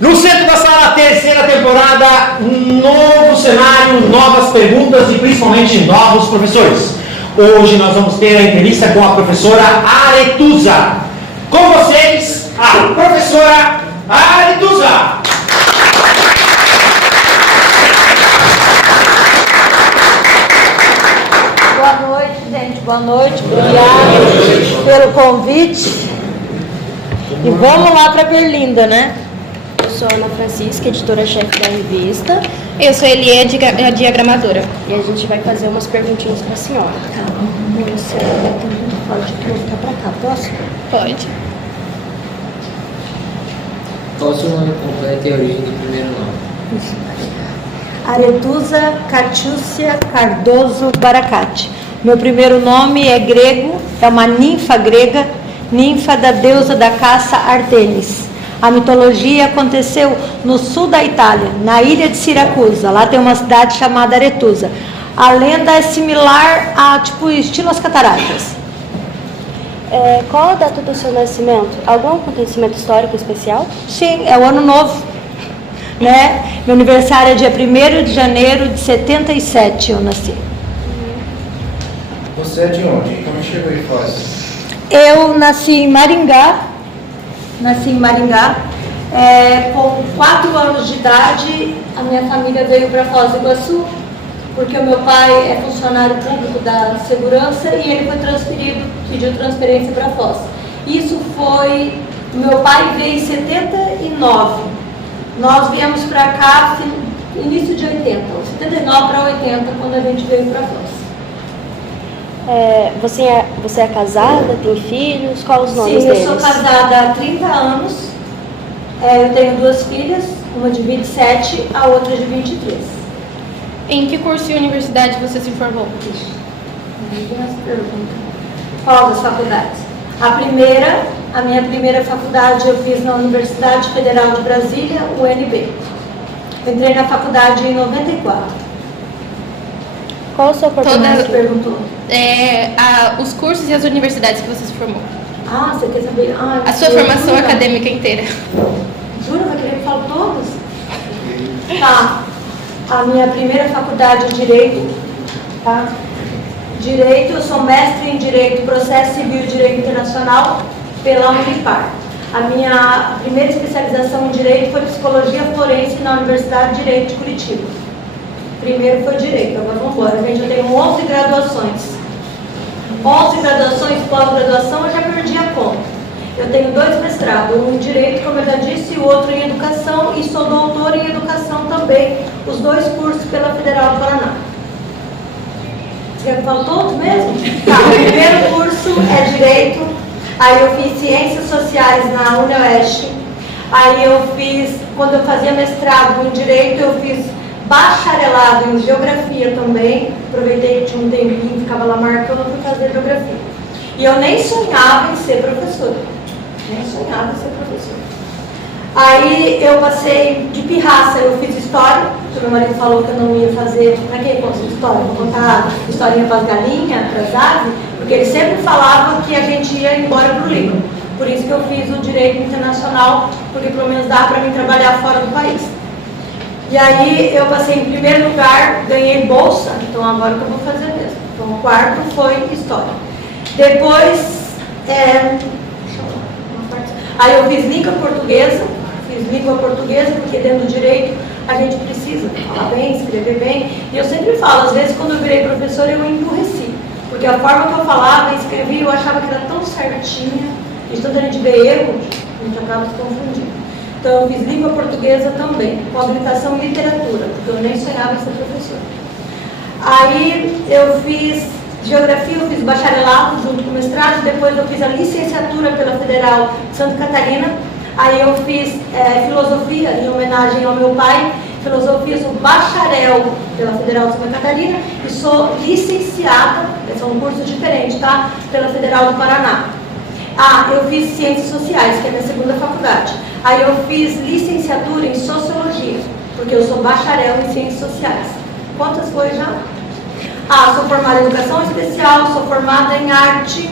No centro da sala, terceira temporada, novo cenário, novas perguntas e principalmente novos professores. Hoje nós vamos ter a entrevista com a professora Aretusa. Com vocês, a professora Aretusa. Boa noite, gente. Boa noite. Obrigada pelo convite. E vamos lá para Berlinda, né? Eu sou a Ana Francisca, editora-chefe da revista. Eu sou a Elie, a diagramadora. E a gente vai fazer umas perguntinhas para a senhora. Tá, moça, pode voltar para cá, posso? Pode. Qual o seu nome completo e a origem do primeiro nome? Aretusa Catiúcia Cardoso Baracate. Meu primeiro nome é grego, é uma ninfa grega, ninfa da deusa da caça Artemis. A mitologia aconteceu no sul da Itália, na ilha de Siracusa. Lá tem uma cidade chamada Aretusa. A lenda é similar a, estilo as cataratas. Qual a data do seu nascimento? Algum acontecimento histórico especial? Sim, é o ano novo, né? Meu aniversário é dia 1º de janeiro de 77, eu nasci. Você é de onde? Como chegou em Foz? Eu nasci em Maringá. Com 4 anos de idade, a minha família veio para Foz do Iguaçu, porque o meu pai é funcionário público da segurança e ele foi transferido, pediu transferência para Foz. Isso foi, meu pai veio em 79, nós viemos para cá início de 80, 79 para 80, quando a gente veio para Foz. Você é casada, tem filhos? Qual os nomes deles? Sim, eu sou casada há 30 anos, eu tenho 2 filhas, uma de 27, a outra de 23. Em que curso e universidade você se formou? Qual das faculdades? A minha primeira faculdade eu fiz na Universidade Federal de Brasília, UNB. Entrei na faculdade em 94. Qual a sua oportunidade? Você perguntou. Os cursos e as universidades que você se formou. Ah, você quer saber? A sua formação acadêmica inteira. Jura? Vai querer que eu fale todos? Tá. A minha primeira faculdade é Direito. Tá? Direito, eu sou mestre em Direito, Processo Civil e Direito Internacional pela Unipar. A minha primeira especialização em Direito foi Psicologia Forense na Universidade de Direito de Curitiba. Primeiro foi Direito, agora vamos embora. Gente, eu tenho 11 graduações. 11 graduações, pós-graduação, eu já perdi a conta. Eu tenho 2 mestrados, um em Direito, como eu já disse, e o outro em Educação, e sou doutora em Educação também, os 2 cursos pela Federal do Paraná. Você quer que eu fale todos mesmo? Tá, o primeiro curso é Direito, aí eu fiz Ciências Sociais na UniOeste, aí eu fiz, quando eu fazia mestrado em Direito, eu fiz bacharelado em Geografia também, aproveitei que tinha um tempinho, ficava lá marcando, eu fui fazer Geografia. E eu nem sonhava em ser professora. Aí eu passei de pirraça, eu fiz História, porque meu marido falou que eu não ia fazer, pra que eu conto História? Vou contar historinha para as galinhas, para as aves, porque ele sempre falava que a gente ia embora pro Líbano. Por isso que eu fiz o Direito Internacional, porque pelo menos dá para mim trabalhar fora do país. E aí eu passei em primeiro lugar, ganhei bolsa, então agora que eu vou fazer mesmo. Então o 4º foi História. Depois, aí eu fiz língua portuguesa, porque dentro do direito a gente precisa falar bem, escrever bem. E eu sempre falo, às vezes quando eu virei professora eu emburreci, porque a forma que eu falava e escrevia eu achava que era tão certinha, e de tanto a gente vê erro, a gente acaba se confundindo. Então eu fiz língua portuguesa também, com habilitação em literatura, porque eu nem sonhava em ser professora. Aí eu fiz Geografia, eu fiz bacharelado junto com o mestrado, depois eu fiz a licenciatura pela Federal de Santa Catarina, aí eu fiz Filosofia, em homenagem ao meu pai, Filosofia, sou bacharel pela Federal de Santa Catarina e sou licenciada, esse é um curso diferente, tá? Pela Federal do Paraná. Eu fiz Ciências Sociais, que é a minha segunda faculdade. Aí eu fiz licenciatura em Sociologia, porque eu sou bacharel em Ciências Sociais. Quantas coisas já? Sou formada em Educação Especial, sou formada em Arte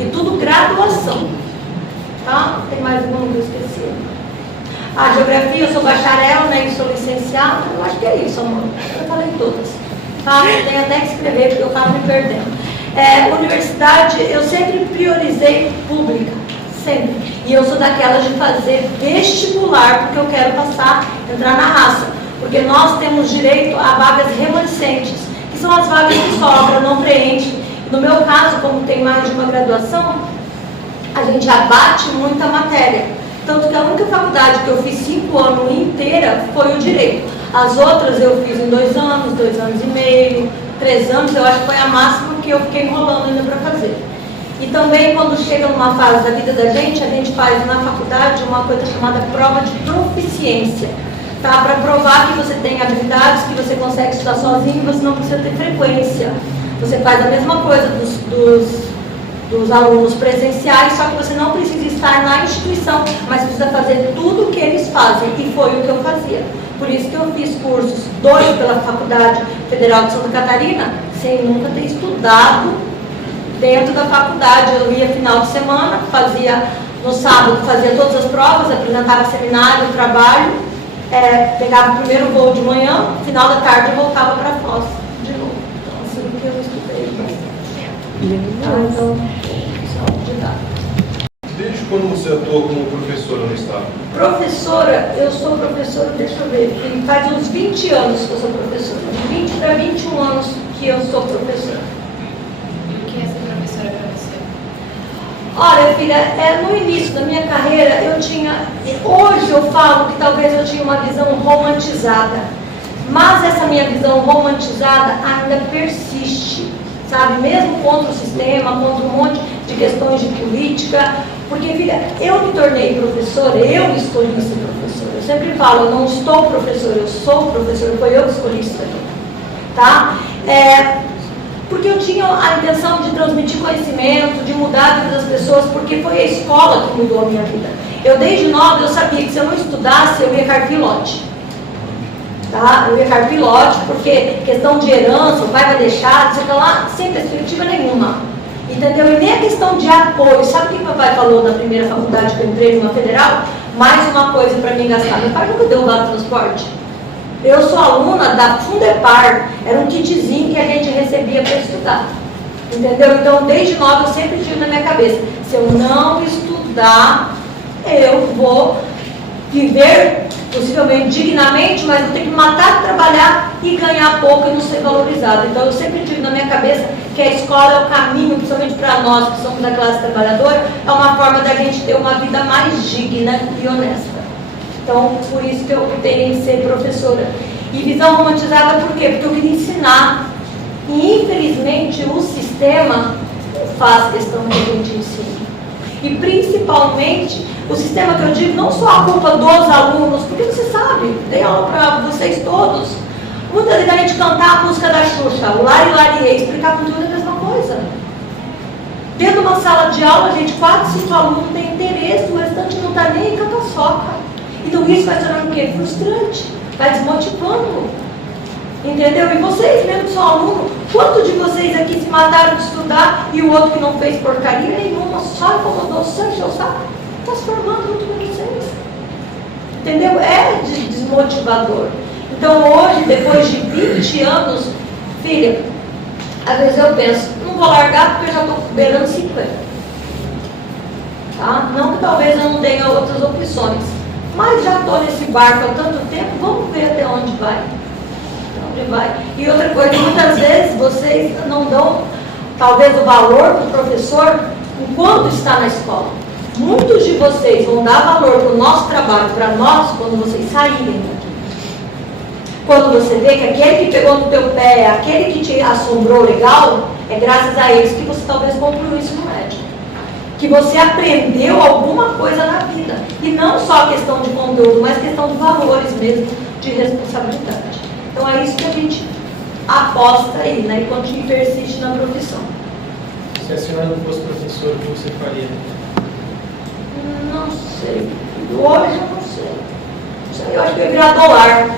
e tudo graduação. Tá? Tem mais alguma que eu esqueci? A geografia, eu sou bacharel, né, e sou licenciada, eu acho que é isso, amor. Eu falei todas. Tá? Eu tenho até que escrever, porque eu acabo me perdendo. Universidade, eu sempre priorizei pública, sempre. E eu sou daquelas de fazer vestibular, porque eu quero entrar na raça. Porque nós temos direito a vagas remanescentes, que são as vagas que sobram, não preenche. No meu caso, como tem mais de uma graduação, a gente abate muita matéria. Tanto que a única faculdade que eu fiz 5 anos inteira foi o direito. As outras eu fiz em 2 anos, 2 anos e meio, 3 anos, eu acho que foi a máxima que eu fiquei enrolando ainda para fazer. E também, quando chega numa fase da vida da gente, a gente faz na faculdade uma coisa chamada prova de proficiência. Tá? Para provar que você tem habilidades, que você consegue estudar sozinho, você não precisa ter frequência. Você faz a mesma coisa dos alunos presenciais, só que você não precisa estar na instituição, mas precisa fazer tudo o que eles fazem, e foi o que eu fazia. Por isso que eu fiz cursos, 2 pela Faculdade Federal de Santa Catarina, sem nunca ter estudado dentro da faculdade. Eu ia final de semana, no sábado fazia todas as provas, apresentava seminário, trabalho, pegava o primeiro voo de manhã, final da tarde eu voltava para Foz de novo. Então, assim que eu estudei bastante. Então, Desde quando você atua como professora no Estado? Professora, eu sou professora, deixa eu ver, faz uns 20 anos que eu sou professora. De 20 para 21 anos que eu sou professora. O que é ser professora para você? Olha, filha, no início da minha carreira, hoje eu falo que talvez eu tinha uma visão romantizada, mas essa minha visão romantizada ainda persiste, sabe? Mesmo contra o sistema, contra um monte de questões de política, porque, filha, eu me tornei professora, eu escolhi ser professora. Eu sempre falo, eu não estou professora, eu sou professora, foi eu que escolhi isso aqui, tá? Porque eu tinha a intenção de transmitir conhecimento, de mudar a vida das pessoas, porque foi a escola que mudou a minha vida. Eu, desde nova, eu sabia que se eu não estudasse, eu ia cair pilote. Tá? Eu ia cair pilote, porque questão de herança, o pai vai deixar, não sei o que lá, sem perspectiva nenhuma. Entendeu? E nem a questão de apoio. Sabe o que o papai falou na primeira faculdade que eu entrei, numa federal? Mais uma coisa para mim gastar. Meu pai nunca deu um vale transporte. Eu sou aluna da Fundepar, era um kitzinho que a gente recebia para estudar. Entendeu? Então, desde nova, eu sempre tive na minha cabeça, se eu não estudar, eu vou viver, possivelmente, dignamente, mas vou ter que matar de trabalhar e ganhar pouco e não ser valorizado. Então, eu sempre tive na minha cabeça que a escola é o caminho, principalmente para nós que somos da classe trabalhadora, é uma forma da gente ter uma vida mais digna e honesta. Então, por isso que eu optei em ser professora. E visão romantizada por quê? Porque eu queria ensinar. E, infelizmente, o sistema faz questão que a gente ensine. E, principalmente, o sistema que eu digo, não só a culpa dos alunos, porque você sabe, dei aula para vocês todos. Muitas vezes a gente cantar a música da Xuxa, o Lari Lariê, explicar com tudo é a mesma coisa. Dentro de uma sala de aula, gente, 4, 5 alunos têm interesse, o restante não está nem aí com a paçoca. Então isso vai se tornando o quê? Frustrante, vai desmotivando. Entendeu? E vocês mesmo que são alunos, quanto de vocês aqui se mataram de estudar e o outro que não fez porcaria nenhuma, só incomodou, só encheu o saco, está se formando muito com vocês. Entendeu? É desmotivador. Então hoje, depois de 20 anos, filha, às vezes eu penso, não vou largar porque eu já estou beirando 50. Tá? Não que talvez eu não tenha outras opções. Mas já estou nesse barco há tanto tempo, vamos ver até onde vai. Onde vai. E outra coisa, muitas vezes vocês não dão, talvez, o valor do professor enquanto está na escola. Muitos de vocês vão dar valor para o nosso trabalho, para nós, quando vocês saírem daqui. Quando você vê que aquele que pegou no teu pé, aquele que te assombrou legal, é graças a eles que você talvez concluiu isso no médico. Que você aprendeu alguma coisa na vida. E não só a questão de conteúdo, mas questão de valores mesmo, de responsabilidade. Então é isso que a gente aposta aí, né? E quando a gente persiste na profissão. Se a senhora não fosse professora, o que você faria? Não sei. Hoje eu não sei. Não sei, eu acho que eu ia virar dólar.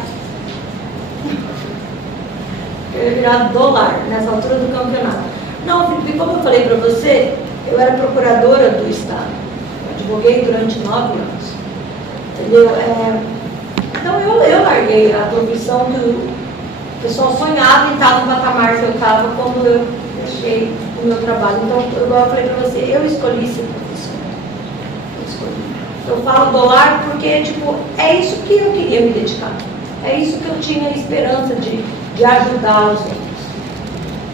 Eu ia virar dólar nessa altura do campeonato. Não, Felipe, como eu falei para você, eu era procuradora do Estado. Eu advoguei durante 9 anos. Entendeu? Então eu larguei a profissão que o pessoal sonhava e estava no patamar que eu estava quando eu deixei o meu trabalho. Então, igual eu falei para você, eu escolhi ser professora. Eu escolhi. Eu falo do lar porque, tipo, é isso que eu queria me dedicar. É isso que eu tinha esperança de ajudar os outros.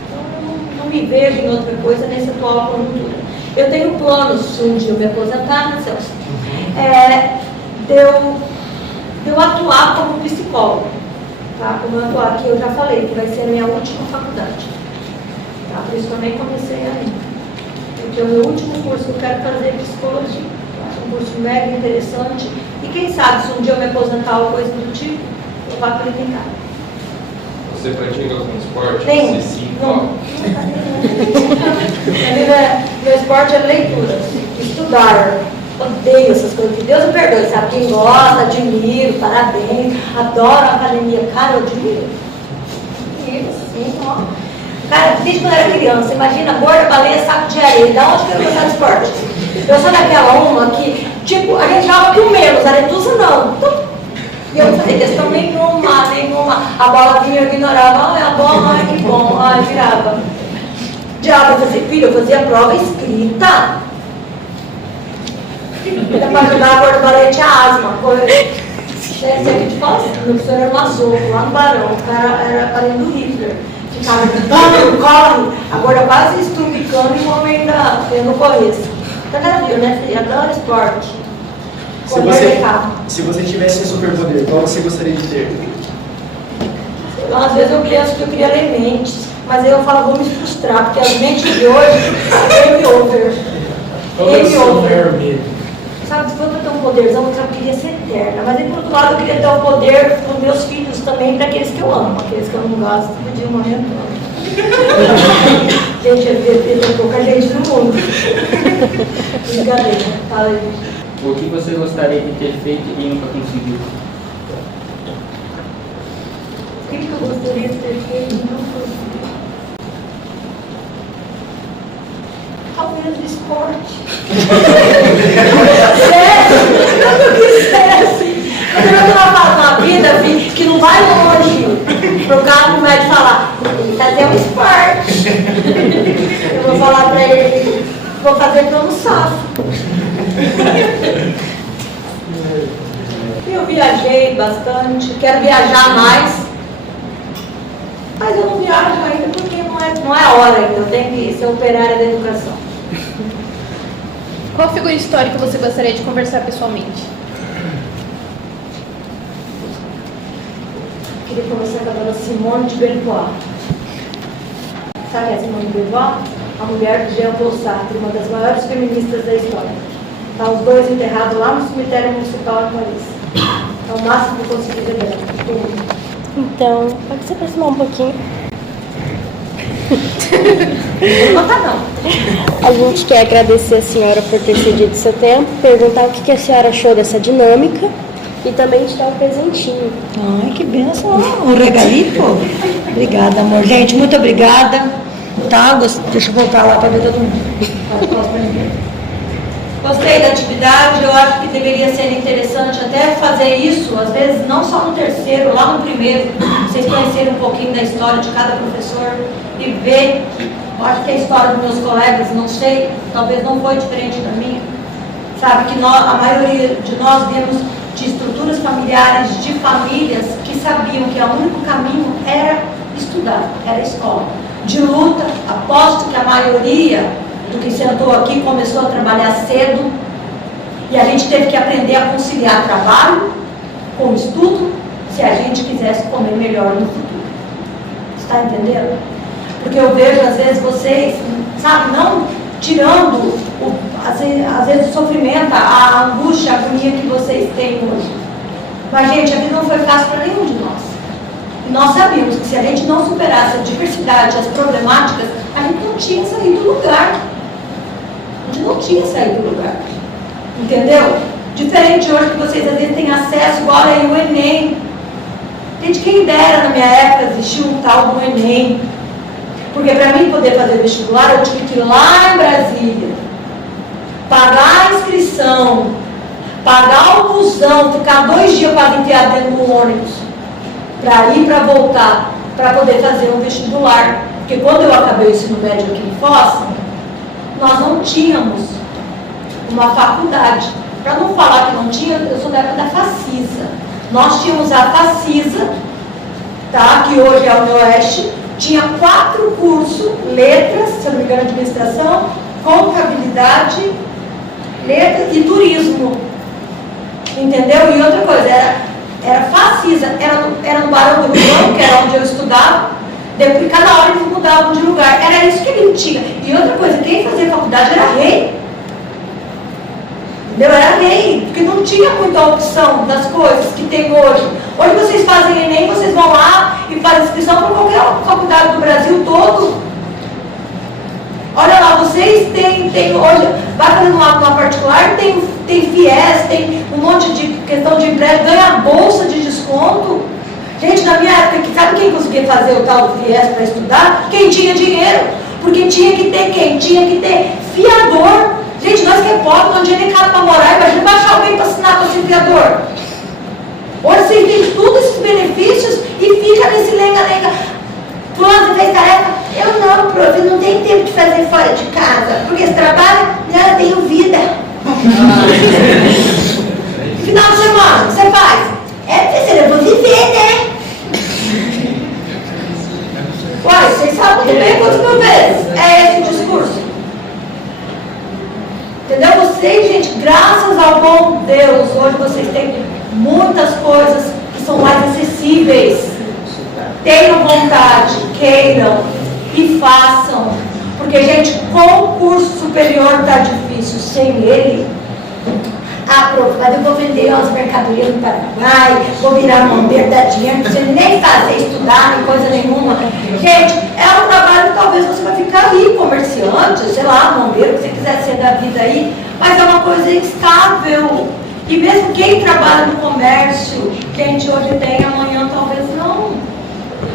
Então, eu não me vejo em outra coisa nessa atual conjuntura. Eu tenho planos, se um dia eu me aposentar, né, Celso? De eu atuar como psicóloga. Tá? Como eu atuar aqui, eu já falei que vai ser a minha última faculdade. Tá? Por isso que eu nem comecei ainda. Porque o meu último curso que eu quero fazer é psicologia. Tá? Um curso mega interessante. E quem sabe, se um dia eu me aposentar ou coisa do tipo, eu vou acreditar. Você pratica algum esporte? Tem. Se sim, Não. qual? Meu esporte é leitura, estudar. Odeio essas coisas, que Deus me perdoe, sabe? Quem gosta, admiro, parabéns, adoro a academia. Cara, eu admiro. Assim, ó. Cara, desde quando eu era criança, imagina, gorda, baleia, saco de areia. Da onde que eu ia gostar de esporte? Eu sou daquela uma que, tipo, a gente joga com menos, aretusa não. E eu não fazia questão nenhuma. A bola vinha, eu ignorava. Ai, a bola, ai, que bom, ai, virava. Diabo, eu fazia prova escrita. Ainda para ajudar a gorda baleia tinha asma. Esse aqui de Foz, o professor era Mazoco, lá no Barão. O cara era parente do Hitler. Ficava gritando, corre. Agora quase estubicando e o homem ainda tendo correço. Então já viu, né, filha? Adoro esporte. Se você tivesse um superpoder, qual você gostaria de ter? Às vezes eu penso que eu queria ler mentes, mas aí eu falo, vou me frustrar, porque as mentes de hoje é game over. Qual é o seu maior medo? Sabe, se for para ter um poderzão, eu queria ser eterna. Mas aí, por outro lado, eu queria ter o poder para os meus filhos também, para aqueles que eu amo. Aqueles que eu não gosto, podiam morrer todo. Gente, tem pouca gente no mundo. Brincadeira, fala aí. O que você gostaria de ter feito e nunca conseguiu? O que eu gostaria de ter feito e não consegui? Talvez o esporte. Sério? Eu quisesse. Mas eu estou numa vida, filho, que não vai longe. Pro cara no médico falar, ele tá tendo esporte. Eu vou falar pra ele, vou fazer pelo safo. Eu viajei bastante, quero viajar mais, mas eu não viajo ainda porque não é hora ainda, eu tenho que ser operária da educação. Qual figura histórica você gostaria de conversar pessoalmente? Eu queria conversar com a dona Simone de Beauvoir. Sabe quem é Simone de Beauvoir? A mulher de Jean-Paul Sartre, uma das maiores feministas da história. Tá os dois enterrados lá no cemitério municipal em Paris. É o máximo que eu consegui ver dela. Então, pode se aproximar um pouquinho. Não tá não. A gente quer agradecer a senhora por ter cedido seu tempo, perguntar o que a senhora achou dessa dinâmica e também te dar um presentinho. Ai, que benção. Um regalito. Obrigada, amor. Gente, muito obrigada. Tá? Deixa eu voltar lá para ver todo mundo. Gostei da atividade, eu acho que deveria ser interessante até fazer isso, às vezes não só no terceiro, lá no primeiro, vocês conhecerem um pouquinho da história de cada professor e ver, eu acho que a história dos meus colegas, não sei, talvez não foi diferente da minha, sabe, que a maioria de nós viemos de estruturas familiares, de famílias que sabiam que o único caminho era estudar, era a escola. De luta, aposto que a maioria do que sentou aqui começou a trabalhar cedo e a gente teve que aprender a conciliar trabalho com estudo se a gente quisesse comer melhor no futuro. Está entendendo? Porque eu vejo às vezes vocês, sabe, não tirando às vezes o sofrimento, a angústia, a agonia que vocês têm hoje. Mas gente, a vida não foi fácil para nenhum de nós. E nós sabíamos que se a gente não superasse a diversidade, as problemáticas, a gente não tinha saído do lugar. A gente não tinha saído do lugar. Entendeu? Diferente hoje que vocês às vezes têm acesso, igual aí o Enem. Gente, quem dera na minha época existia um tal do Enem. Porque para mim poder fazer vestibular, eu tive que ir lá em Brasília, pagar a inscrição, pagar o busão, ficar 2 dias quase enfiado dentro do ônibus, para ir, para voltar, para poder fazer um vestibular. Porque quando eu acabei o ensino médio aqui em Foz, nós não tínhamos uma faculdade. Para não falar que não tinha, eu sou da época da Facisa. Nós tínhamos a Facisa, tá, que hoje é a Unioeste, tinha 4 cursos, letras, se eu não me engano, administração, contabilidade, letras e turismo. Entendeu? E outra coisa, era Facisa, era no Barão do Rio, que era onde eu estudava, depois cada hora eles mudavam de lugar. Era isso que ele tinha. E outra coisa, quem fazia faculdade era rei. Entendeu? Era rei, porque não tinha muita opção das coisas que tem hoje. Hoje vocês fazem Enem, vocês vão lá e fazem inscrição para qualquer faculdade do Brasil todo. Olha lá, vocês têm hoje, vai fazendo uma particular, tem FIES, tem um monte de questão de empréstimo, ganha bolsa de desconto. Gente, na minha época, sabe quem conseguia fazer o tal do FIES para estudar? Quem tinha dinheiro. Porque tinha que ter quem? Tinha que ter fiador. Gente, nós que é pobre, não tinha nem casa para morar, imagina baixar alguém para assinar para ser fiador. Hoje vocês têm todos esses benefícios e fica nesse lenga-lenga. Fulano, você fez tarefa? Eu não, prof, eu não tenho tempo de fazer fora de casa. Porque você trabalha? Não, eu tenho vida. Final de semana, você faz? Eu vou viver, né? Uai, vocês sabem também quantas mil vezes é esse discurso? Entendeu? Vocês, gente, graças ao bom Deus, hoje vocês têm muitas coisas que são mais acessíveis. Tenham vontade, queiram e façam. Porque, gente, concurso superior está difícil. Sem ele, prof, mas eu vou vender umas mercadorias no Paraguai, vou virar bombeiro, dar dinheiro, não precisa nem fazer, estudar, nem coisa nenhuma. Gente, é um trabalho que talvez você vai ficar aí, comerciante, sei lá, bombeiro, que você quiser ser da vida aí, mas é uma coisa estável. E mesmo quem trabalha no comércio, gente, hoje tem, amanhã talvez não.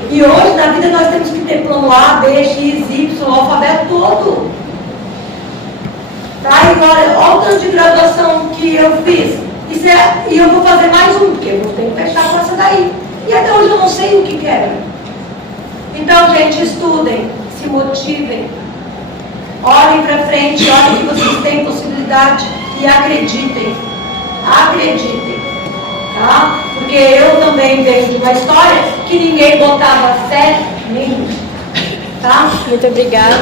E hoje, na vida, nós temos que ter plano A, B, X, Y, o alfabeto todo. Tá? E olha o tanto de graduação que eu fiz. E eu vou fazer mais um, porque eu vou ter que fechar com essa daí. E até hoje eu não sei o que quero. Então, gente, estudem, se motivem. Olhem para frente, olhem que vocês têm possibilidade e acreditem. Acreditem. Tá? Porque eu também venho de uma história que ninguém botava fé nenhuma. Tá? Muito obrigada.